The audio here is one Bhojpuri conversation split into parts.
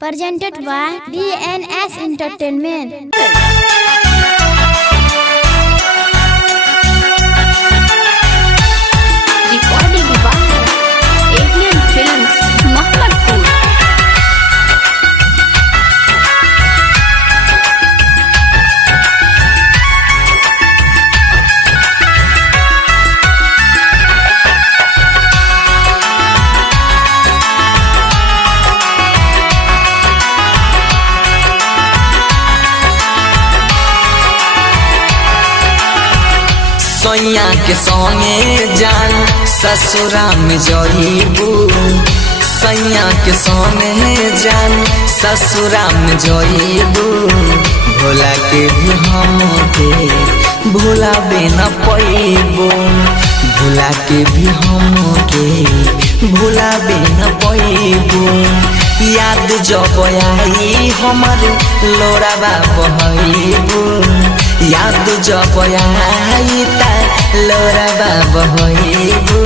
Presented by DNS Entertainment. Recording by Avian Films, Mohammadpur. सैया के संगे जान ससुरा में जइबू, सैया के संगे जान ससुरा में जइबू। भोला के भी हमके भुलाबे न पैबू, भोला के भी हमके भुलाबे न पैबू। याद जब आई हमर लोराबा बहबू, याद जब आई ता लोराबा बहबू।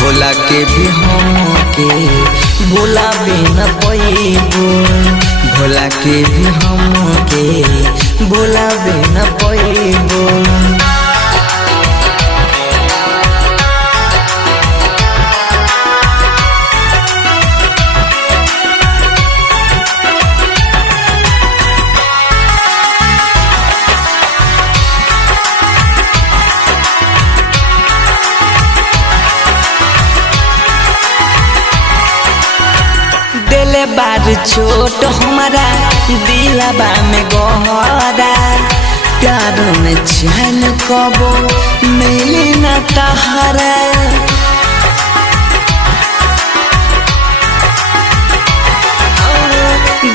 भोला के भी हमके भुलाबे न पैबू, भोला के भी हमके भुलाबे न पैबू। दिले बार छोट हमारा दिलबा में गहरा, प्यार में चैन कबो मिली न तहरा।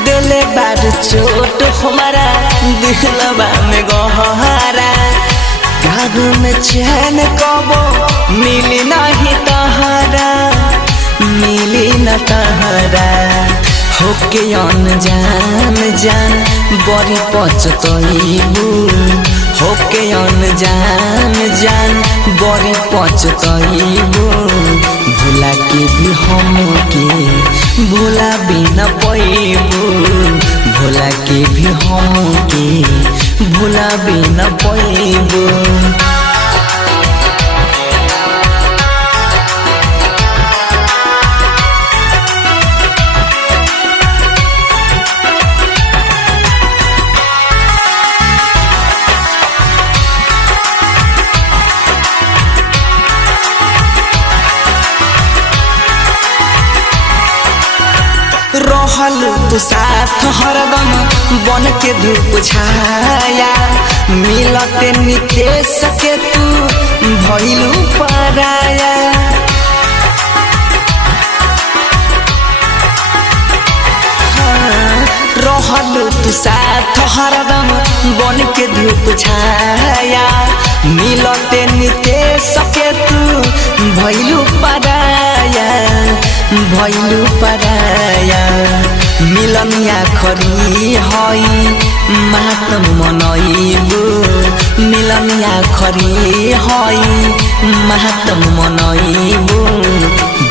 दिले बार छोट हमारा दिलबा में गहरा, प्यार में चैन कबो मिली नहीं तहरा, मिली न तहरा। होके अनजान जान बड़ी पछतइबू, होके अनजान जान बड़ी पछतइबू। भोला के भी हमके भुलाबे न पैबू, भोला के भी हमके भुलाबे न पैबू। रहल तू साथ हरदम बन के धूप छाया, मिलते नितेश के तू भइलू पराया। रहल तू साथ हरदम बन के धूप छाया, मिलते नितेश के तू भइलू पराया, भइलू पराया। मिलनिया खरी हई मातम मनइबू, मिलनिया खरी हई मातम मनइबू।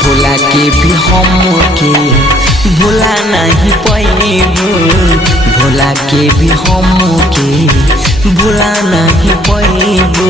भोला के भी हमके भुला नहीं पैबू, भोला के भी हमके भुला नहीं पैबू।